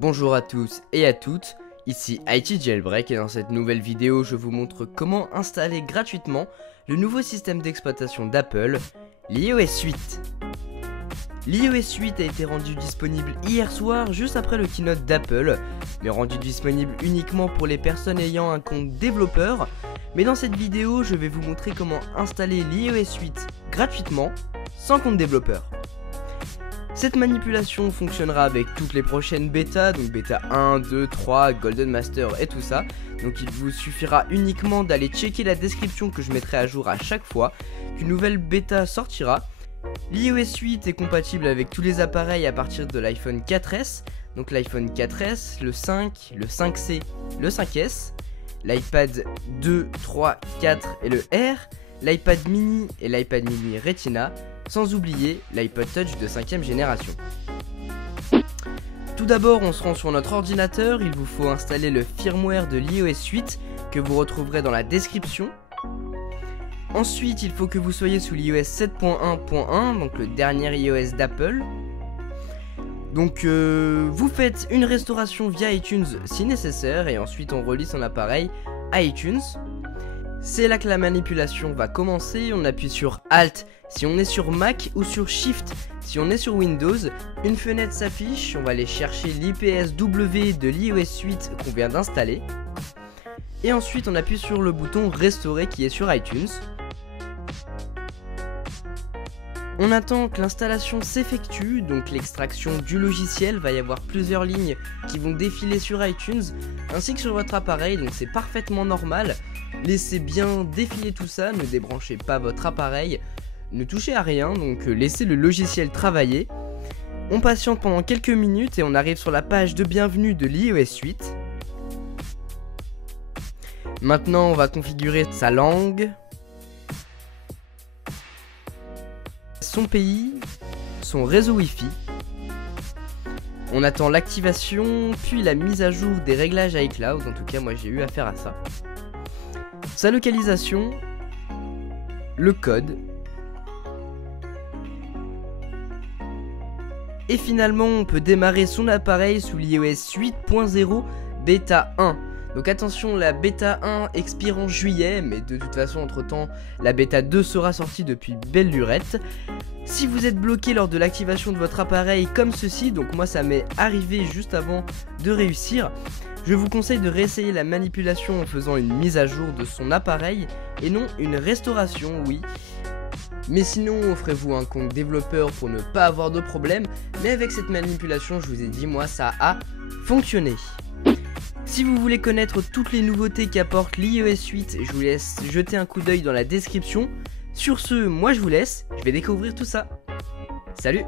Bonjour à tous et à toutes, ici IT Jailbreak et dans cette nouvelle vidéo je vous montre comment installer gratuitement le nouveau système d'exploitation d'Apple, l'iOS 8. L'iOS 8 a été rendu disponible hier soir juste après le keynote d'Apple, mais rendu disponible uniquement pour les personnes ayant un compte développeur. Mais dans cette vidéo je vais vous montrer comment installer l'iOS 8 gratuitement sans compte développeur. Cette manipulation fonctionnera avec toutes les prochaines bêtas, donc bêta 1, 2, 3, Golden Master et tout ça. Donc il vous suffira uniquement d'aller checker la description que je mettrai à jour à chaque fois qu'une nouvelle bêta sortira. L'iOS 8 est compatible avec tous les appareils à partir de l'iPhone 4S, donc l'iPhone 4S, le 5, le 5C, le 5S, l'iPad 2, 3, 4 et le R, l'iPad mini et l'iPad mini Retina, sans oublier l'iPod Touch de 5ème génération. Tout d'abord, on se rend sur notre ordinateur, il vous faut installer le firmware de l'iOS 8 que vous retrouverez dans la description. Ensuite, il faut que vous soyez sous l'iOS 7.1.1, donc le dernier iOS d'Apple. Donc vous faites une restauration via iTunes si nécessaire et ensuite on relie son appareil à iTunes. C'est là que la manipulation va commencer, on appuie sur Alt si on est sur Mac ou sur Shift si on est sur Windows. Une fenêtre s'affiche, on va aller chercher l'IPSW de l'iOS 8 qu'on vient d'installer. Et ensuite on appuie sur le bouton Restaurer qui est sur iTunes. On attend que l'installation s'effectue, donc l'extraction du logiciel, va y avoir plusieurs lignes qui vont défiler sur iTunes ainsi que sur votre appareil, donc c'est parfaitement normal. Laissez bien défiler tout ça, ne débranchez pas votre appareil, ne touchez à rien, donc laissez le logiciel travailler. On patiente pendant quelques minutes et on arrive sur la page de bienvenue de l'iOS 8. Maintenant on va configurer sa langue, son pays, son réseau Wi-Fi. On attend l'activation, puis la mise à jour des réglages iCloud, en tout cas moi j'ai eu affaire à ça. Sa localisation, le code. Et finalement on peut démarrer son appareil sous l'iOS 8.0 bêta 1. Donc attention, la bêta 1 expire en juillet, mais de toute façon entre temps la bêta 2 sera sortie depuis belle lurette. Si vous êtes bloqué lors de l'activation de votre appareil comme ceci, donc moi ça m'est arrivé juste avant de réussir, je vous conseille de réessayer la manipulation en faisant une mise à jour de son appareil et non une restauration, oui. Mais sinon offrez-vous un compte développeur pour ne pas avoir de problème, mais avec cette manipulation je vous ai dit moi ça a fonctionné. Si vous voulez connaître toutes les nouveautés qu'apporte l'iOS 8, je vous laisse jeter un coup d'œil dans la description. Sur ce, moi je vous laisse, je vais découvrir tout ça. Salut!